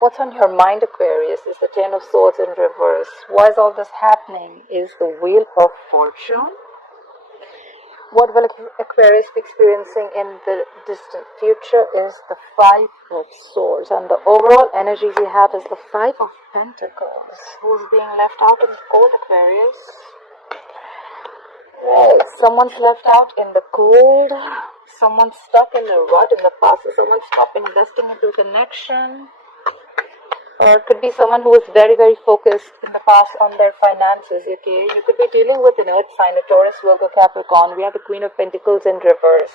What's on your mind, Aquarius, is the Ten of Swords in reverse. Why is all this happening? Is the Wheel of Fortune. What will Aquarius be experiencing in the distant future is the Five of Swords. And the overall energy we have is the Five of Pentacles. Who's being left out in the cold, Aquarius? Right, someone's left out in the cold. Someone's stuck in a rut in the past. So someone stopped investing into connection. Or it could be someone who is very, very focused in the past on their finances, okay? You could be dealing with an earth sign, a Taurus, Virgo, Capricorn. We have the Queen of Pentacles in reverse.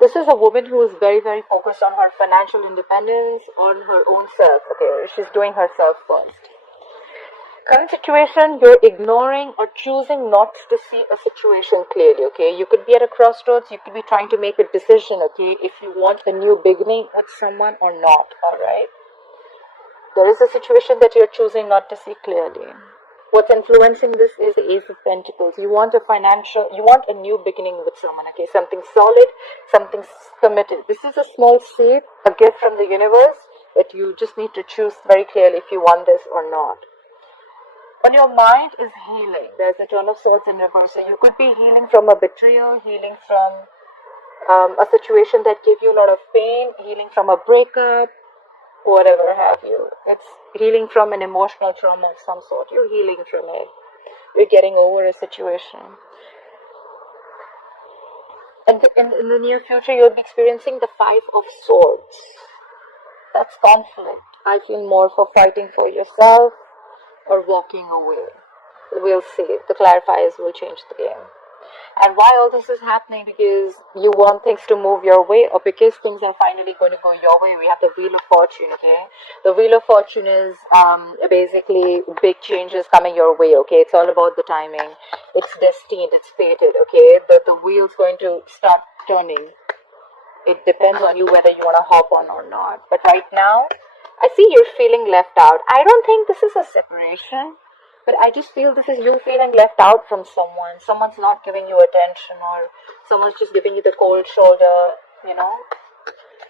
This is a woman who is very, very focused on her financial independence, on her own self, okay? She's doing herself first. Current situation, you're ignoring or choosing not to see a situation clearly, okay? You could be at a crossroads, you could be trying to make a decision, okay? If you want a new beginning with someone or not, alright? There is a situation that you're choosing not to see clearly. What's influencing this is the Ace of Pentacles. You want a new beginning with someone, okay? Something solid, something committed. This is a small seed, a gift from the universe, but you just need to choose very clearly if you want this or not. On your mind is healing. There's a Ten of Swords in reverse. So you could be healing from a betrayal, healing from a situation that gave you a lot of pain, healing from a breakup, whatever have you. It's healing from an emotional trauma of some sort. You're healing from it. You're getting over a situation. And in the near future, you'll be experiencing the Five of Swords. That's conflict. I feel more for fighting for yourself or walking away. We'll see. The clarifiers will change the game. And why all this is happening? Because you want things to move your way, or because things are finally going to go your way. We have the Wheel of Fortune, okay? The Wheel of Fortune is basically big changes coming your way, okay? It's all about the timing. It's destined, it's fated, okay? The wheel's going to start turning. It depends on you whether you want to hop on or not. But right now, I see you're feeling left out. I don't think this is a separation. But I just feel this is you feeling left out from someone. Someone's not giving you attention, or someone's just giving you the cold shoulder, you know.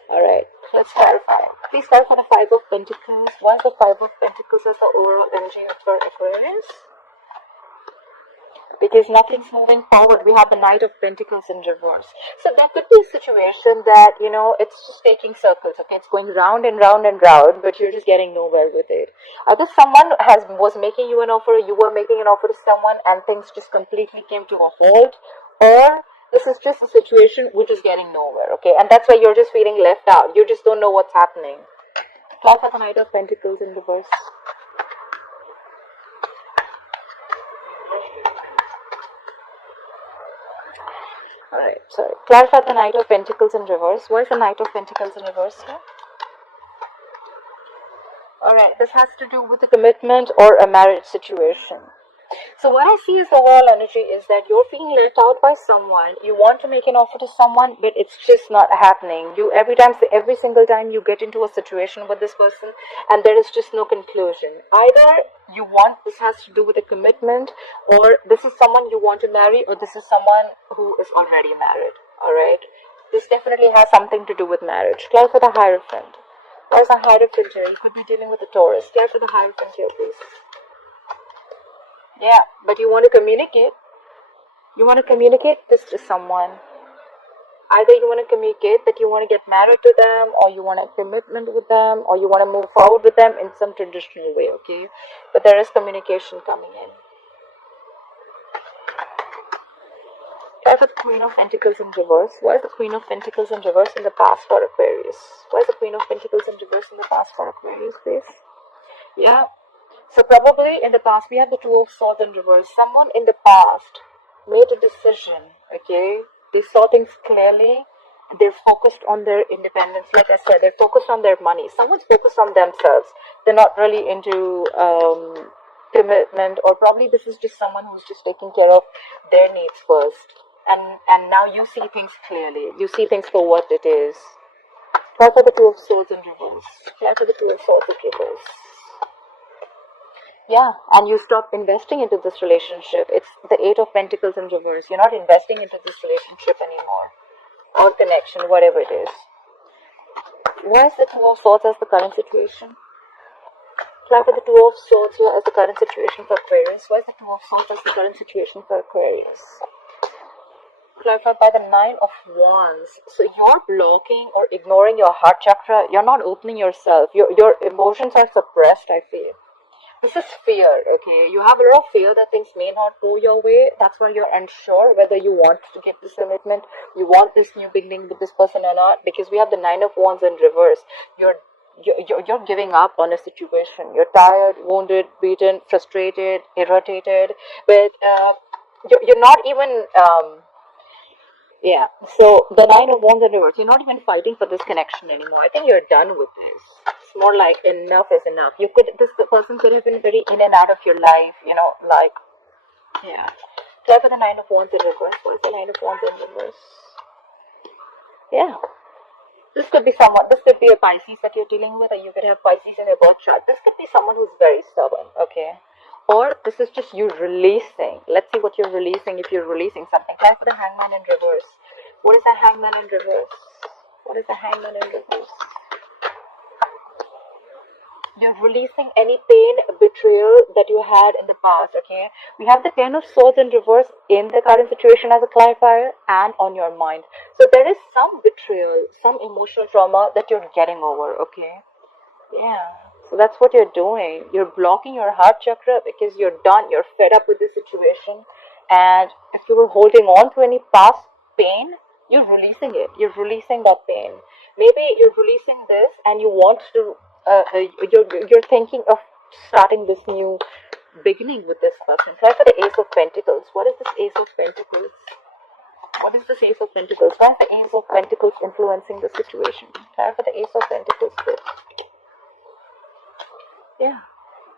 Alright, let's clarify. Please clarify the Five of Pentacles. Why is the Five of Pentacles as the overall energy for Aquarius? Because nothing's moving forward. We have the Knight of Pentacles in reverse. So there could be a situation that, you know, it's just taking circles, okay? It's going round and round and round, but you're just getting nowhere with it. Either someone was making you an offer, you were making an offer to someone, and things just completely came to a halt, or this is just a situation which is getting nowhere, okay? And that's why you're just feeling left out. You just don't know what's happening. Clarify the Knight of Pentacles in reverse. Alright, sorry. Clarify the Knight of Pentacles in reverse. Why is the Knight of Pentacles in reverse here? Alright, this has to do with a commitment or a marriage situation. So what I see as the overall energy is that you're feeling left out by someone. You want to make an offer to someone, but it's just not happening. Every single time you get into a situation with this person, and there is just no conclusion. Either this has to do with a commitment, or this is someone you want to marry, or this is someone who is already married. Alright? This definitely has something to do with marriage. Clarify the Hierophant. Where's the Hierophant here? You could be dealing with a Taurus. Clarify the Hierophant here, please. Yeah, but you want to communicate. You want to communicate this to someone. Either you want to communicate that you want to get married to them, or you want a commitment with them, or you want to move forward with them in some traditional way, okay? But there is communication coming in. Clarify the Queen of Pentacles in reverse. Why is the Queen of Pentacles in reverse in the past for Aquarius? Why is the Queen of Pentacles in reverse in the past for Aquarius, please? Yeah. So probably in the past, we have the Two of Swords in reverse. Someone in the past made a decision, okay? They saw things clearly. They're focused on their independence. Like I said, they're focused on their money. Someone's focused on themselves. They're not really into commitment, or probably this is just someone who's just taking care of their needs first. And now you see things clearly. You see things for what it is. Try for the Two of Swords in reverse. Try for the Two of Swords in reverse. Yeah, and you stop investing into this relationship. It's the Eight of Pentacles in reverse. You're not investing into this relationship anymore. Or connection, whatever it is. Why is the Two of Swords as the current situation? Clarify the Two of Swords as the current situation for Aquarius. Why is the Two of Swords as the current situation for Aquarius? Clarified by the Nine of Wands. So you're blocking or ignoring your heart chakra. You're not opening yourself. Your emotions are suppressed, I feel. This is fear, okay? You have a lot of fear that things may not go your way. That's why you're unsure whether you want to give this commitment, you want this new beginning with this person or not, because we have the Nine of Wands in reverse. You're giving up on a situation. You're tired, wounded, beaten, frustrated, irritated, but you're not even yeah, so the Nine of Wands in reverse. You're not even fighting for this connection anymore. I think you're done with this. It's more like enough is enough. This person could have been very in and out of your life, like, yeah. Try for the Nine of Wands in reverse. What is the Nine of Wands in reverse? Yeah. This could be a Pisces that you're dealing with, or you could have Pisces in your birth chart. This could be someone who's very stubborn, okay? Or this is just you releasing. Let's see what you're releasing, if you're releasing something. Try for the Hangman in reverse. What is the Hangman in reverse? What is the Hangman in reverse? You're releasing any pain, betrayal that you had in the past, okay? We have the Ten of Swords in reverse in the current situation as a clarifier and on your mind. So there is some betrayal, some emotional trauma that you're getting over, okay? Yeah. So that's what you're doing. You're blocking your heart chakra because you're done. You're fed up with this situation. And if you were holding on to any past pain, you're releasing it. You're releasing that pain. Maybe you're releasing this and you want to, you're thinking of starting this new beginning with this person. Try for the Ace of Pentacles. What is this Ace of Pentacles? What is this Ace of Pentacles? Why is the Ace of Pentacles influencing the situation? Try for the Ace of Pentacles. Yeah.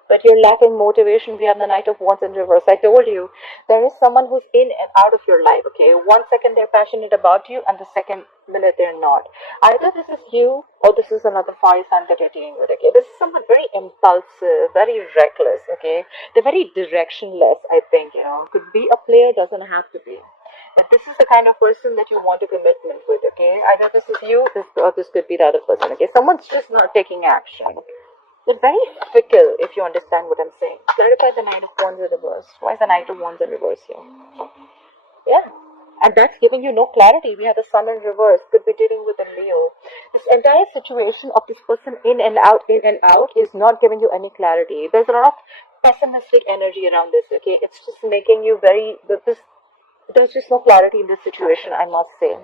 But you're lacking motivation. We have the Knight of Wands in reverse. I told you, there is someone who's in and out of your life, okay? 1 second they're passionate about you, and the second minute they're not. Either this is you, or this is another fire sign that you're dealing with, okay? This is someone very impulsive, very reckless, okay? They're very directionless, I think, Could be a player, doesn't have to be. But this is the kind of person that you want a commitment with, okay? Either this is you, or this could be the other person, okay? Someone's just not taking action. They're very fickle, if you understand what I'm saying. Clarify the Knight of Wands in reverse. Why is the Knight of Wands in reverse here? Yeah. And that's giving you no clarity. We have the Sun in reverse. Could be dealing with a Leo. This entire situation of this person in and out is not giving you any clarity. There's a lot of pessimistic energy around this, okay? It's just making you there's just no clarity in this situation, I must say.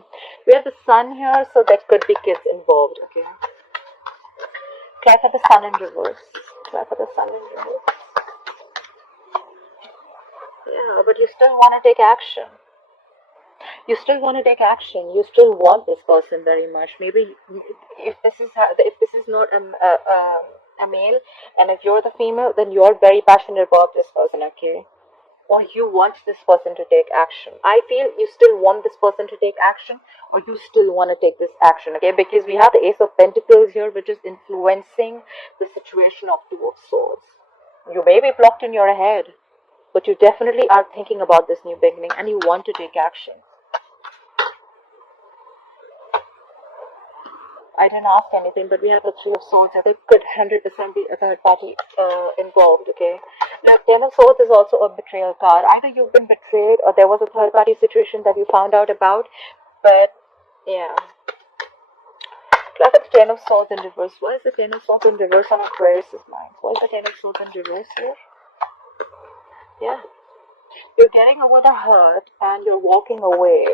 We have the Sun here, so there could be kids involved, okay? Try for the Sun in reverse. Try for the Sun in reverse. Yeah, but you still want to take action. You still want to take action. You still want this person very much. Maybe if this is not a male, and if you're the female, then you're very passionate about this person, okay? Or you want this person to take action. I feel you still want this person to take action, or you still want to take this action, okay? Because we have the Ace of Pentacles here, which is influencing the situation of Two of Swords. You may be blocked in your head, but you definitely are thinking about this new beginning, and you want to take action. I didn't ask anything, but we have the Three of Swords. There could 100% be a third party involved, okay? The Ten of Swords is also a betrayal card. Either you've been betrayed or there was a third party situation that you found out about, but yeah. Look at the Ten of Swords in reverse. Why is the Ten of Swords in reverse on Aquarius' mind? Why is the Ten of Swords in reverse here? Yeah. You're getting over the hurt and you're walking away.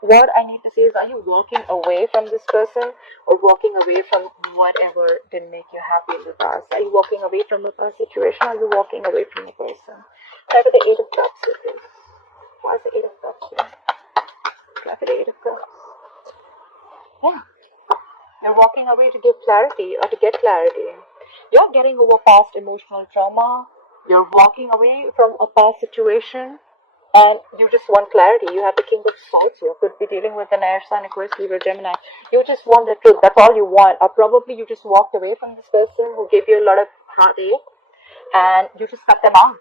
What I need to say is, are you walking away from this person, or walking away from whatever didn't make you happy in the past? Are you walking away from the past situation, or are you walking away from the person? Try for the Eight of Cups with this. Why is the Eight of Cups here? Try for the Eight of Cups. Yeah. You're walking away to give clarity, or to get clarity. You're getting over past emotional trauma. You're walking away from a past situation. And you just want clarity. You have the King of Swords. You could be dealing with an air sign, Aquarius, Libra, Gemini. You just want the truth. That's all you want. Or probably you just walked away from this person who gave you a lot of heartache, and you just cut them out.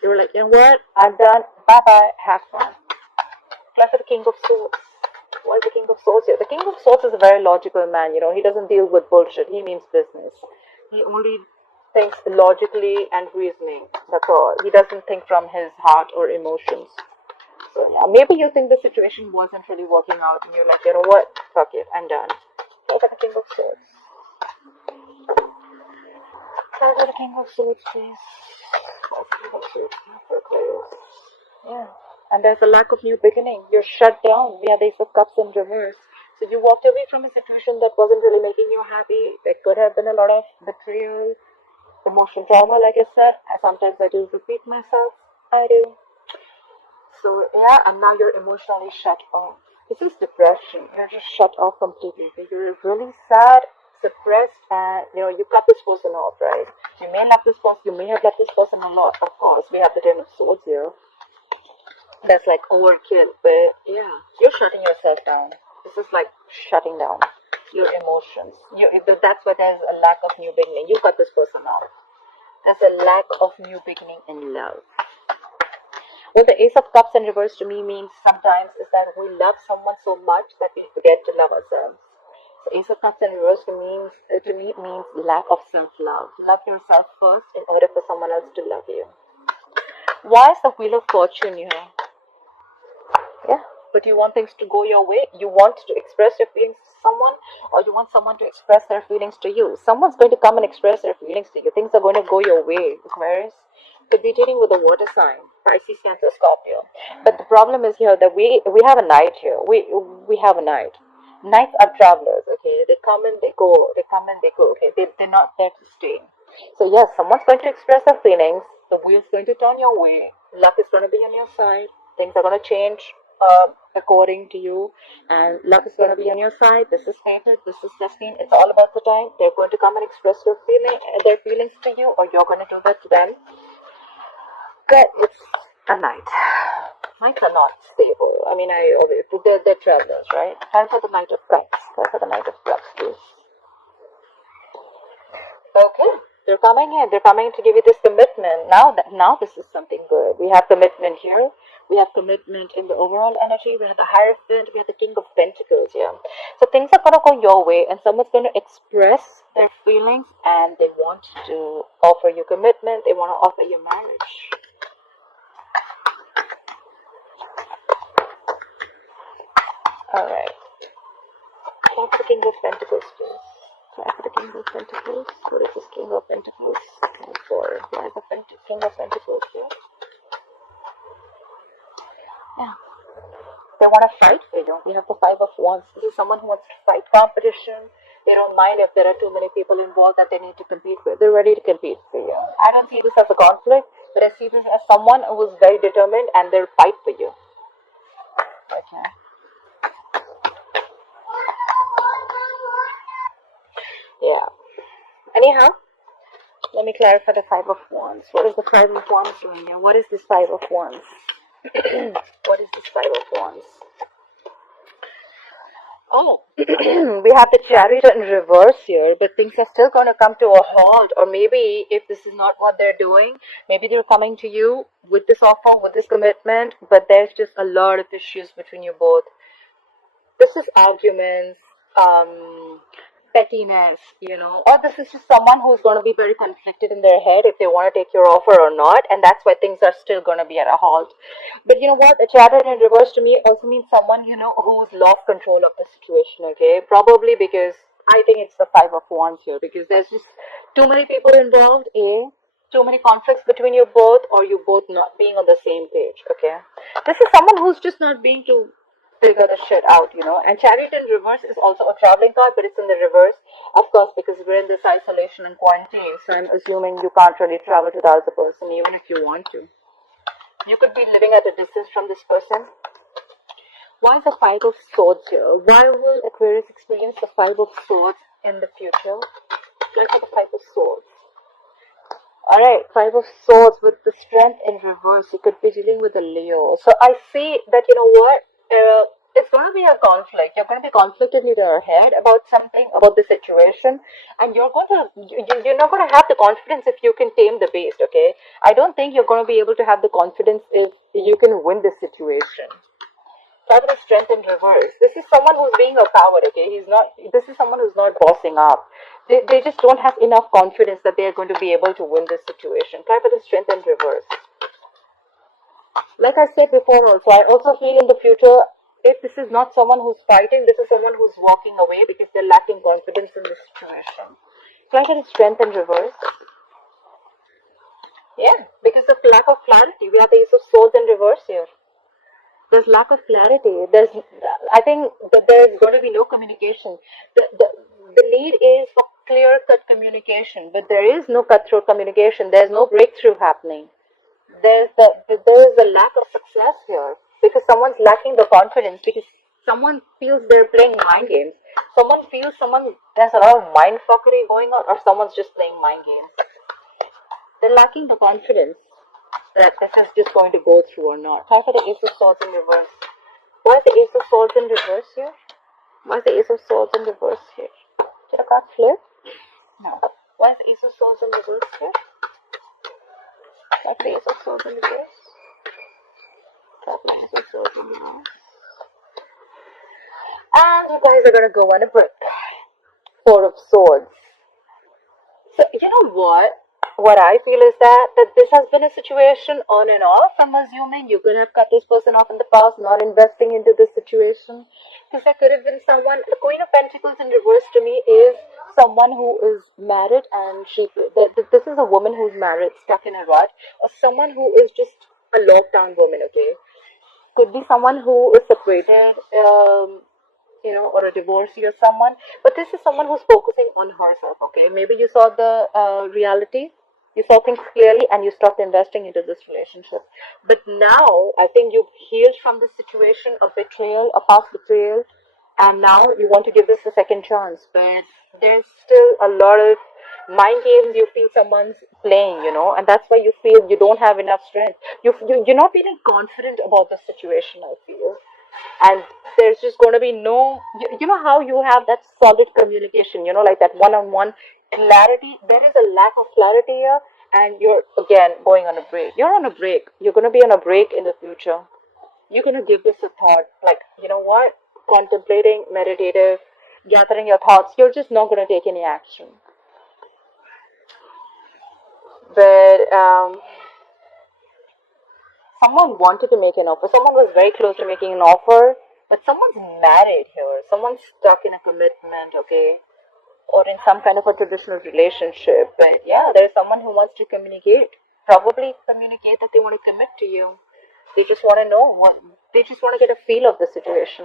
You were like, you know what? I'm done. Bye-bye. Have fun. Try for the King of Swords. Why is the King of Swords here? The King of Swords is a very logical man. He doesn't deal with bullshit. He means business. He only thinks logically and reasoning. That's all. He doesn't think from his heart or emotions. So yeah, maybe you think the situation wasn't really working out and you're like, you know what? Fuck it, I'm done. Look at the King of Swords. Look at the King of Swords, please. Yeah. And there's a lack of new beginning. You're shut down. We have the Ace of Cups in reverse. So you walked away from a situation that wasn't really making you happy. There could have been a lot of betrayal, emotional trauma, like I said. Sometimes I do repeat myself. I do. So yeah, and now you're emotionally shut off. This is depression. You're just shut off completely. You're really sad, suppressed, and you cut this person off, right? You may love this person, you may have loved this person a lot. Of course, we have the Ten of Swords here. That's like overkill, but yeah, you're shutting yourself down. This is like shutting down your emotions. That's why there's a lack of new beginning. You cut this person off. There's a lack of new beginning in love. Well, the Ace of Cups in reverse to me means sometimes is that we love someone so much that we forget to love ourselves. So Ace of Cups in reverse to me means lack of self-love. Love yourself first in order for someone else to love you. Why is the Wheel of Fortune here? Yeah, but you want things to go your way. You want to express your feelings to someone, or you want someone to express their feelings to you. Someone's going to come and express their feelings to you. Things are going to go your way, Aquarius. Could be dealing with a water sign, Pisces, Cancer, Scorpio. But the problem is here that we have a night here. We have a night. Nights are travelers, okay? They come and they go. They come and they go, okay? They're not there to stay. So yes, someone's going to express their feelings. The wheel's going to turn your way. Luck is going to be on your side. Things are going to change according to you, and luck is going to be on your side. This is fated, this is destined. It's all about the time. They're going to come and express their feelings to you, or you're going to do that to them. But it's a night. Nights are not stable. I mean, they're travelers, right? Time for the Knight of Cups. Time for the Knight of Cups, please. Okay. They're coming in. They're coming to give you this commitment. Now this is something good. We have commitment here. We have commitment in the overall energy. We have the Hierophant. We have the King of Pentacles here. So things are going to go your way, and someone's going to express their feelings, and they want to offer you commitment. They want to offer you marriage. All right. What's the King of Pentacles, please? Try for the King of Pentacles. What is this King of Pentacles? For why is the King of Pentacles here? Yeah. They want to fight for you. We have the Five of Wands. This is someone who wants to fight competition. They don't mind if there are too many people involved that they need to compete with. They're ready to compete for you. I don't see this as a conflict, but I see this as someone who's very determined and they'll fight for you. Okay. Yeah. Anyhow, let me clarify the Five of Wands. What is the Five of Wands doing here? What is this Five of Wands? What is this Five of Wands? Oh, we have the Chariot in reverse here, but things are still going to come to a halt. Or maybe if this is not what they're doing, maybe they're coming to you with this offer, with this commitment, but there's just a lot of issues between you both. This is arguments, pettiness, or this is just someone who's going to be very conflicted in their head if they want to take your offer or not, and that's why things are still going to be at a halt. But you know what? A Chariot in reverse to me also means someone, who's lost control of the situation, okay? Probably because I think it's the Five of Wands here, because there's just too many people involved, too many conflicts between you both, or you both not being on the same page, okay? This is someone who's just not being too figure the shit out, And Chariot in reverse is also a traveling card, but it's in the reverse, of course, because we're in this isolation and quarantine. So I'm assuming you can't really travel to the other person, even if you want to. You could be living at a distance from this person. Why is the Five of Swords here? Why will Aquarius experience the Five of Swords in the future? Look at the Five of Swords. Alright, Five of Swords with the Strength in reverse. You could be dealing with a Leo. So I see that, it's going to be a conflict. You're going to be conflicted in your head about something, about the situation, and you're not going to have the confidence if you can tame the beast, okay? I don't think you're going to be able to have the confidence if you can win this situation. Five of Strength in reverse. This is someone who's being empowered, okay? This is someone who's not bossing up. They just don't have enough confidence that they are going to be able to win this situation. Five of Strength in reverse. Like I said before also, I also feel in the future, if this is not someone who's fighting, this is someone who's walking away because they're lacking confidence in this situation. Five of Strength in reverse. Yeah, because of lack of clarity. We have the Ace of Swords in reverse here. There's lack of clarity. I think that there's going to be no communication. The need is for clear-cut communication, but there is no cutthroat communication. There's no breakthrough happening. There is a lack of success here because someone's lacking the confidence, because someone feels they're playing mind games. Someone feels there's a lot of mind fuckery going on, or someone's just playing mind games. They're lacking the confidence that this is just going to go through or not. Try for the Ace of Swords in reverse. Why is the Ace of Swords in reverse here? Why is the Ace of Swords in reverse here? Did a card flip? No. Why is the Ace of Swords in reverse here? Why is the Ace of Swords in reverse? Why is the Ace of Swords in reverse? And you guys are going to go on a break. Four of Swords. So, you know what? What I feel is that this has been a situation on and off. I'm assuming you could have cut this person off in the past, not investing into this situation. Because there could have been someone. The Queen of Pentacles in reverse to me is someone who is married, and this is a woman who's married, stuck in a rut, or someone who is just a lockdown woman, okay? Could be someone who is separated, or a divorcee or someone. But this is someone who's focusing on herself, okay? Maybe you saw the reality. You saw things clearly and you stopped investing into this relationship. But now, I think you've healed from this situation, a betrayal, a past betrayal, and now you want to give this a second chance. But there's still a lot of mind games you feel someone's playing, and that's why you feel you don't have enough strength. You're not feeling confident about the situation, I feel. And there's just going to be no, you know how you have that solid communication, like that one-on-one clarity. There is a lack of clarity here, and you're again going on a break. You're on a break. You're going to be on a break in the future. You're going to give this a thought, like, you know what, contemplating, meditative, gathering your thoughts. You're just not going to take any action. But someone wanted to make an offer. Someone was very close to making an offer, but someone's married here. Someone's stuck in a commitment, okay? Or in some kind of a traditional relationship. But yeah, there's someone who wants to communicate. Probably communicate that they want to commit to you. They just want to know they just want to get a feel of the situation.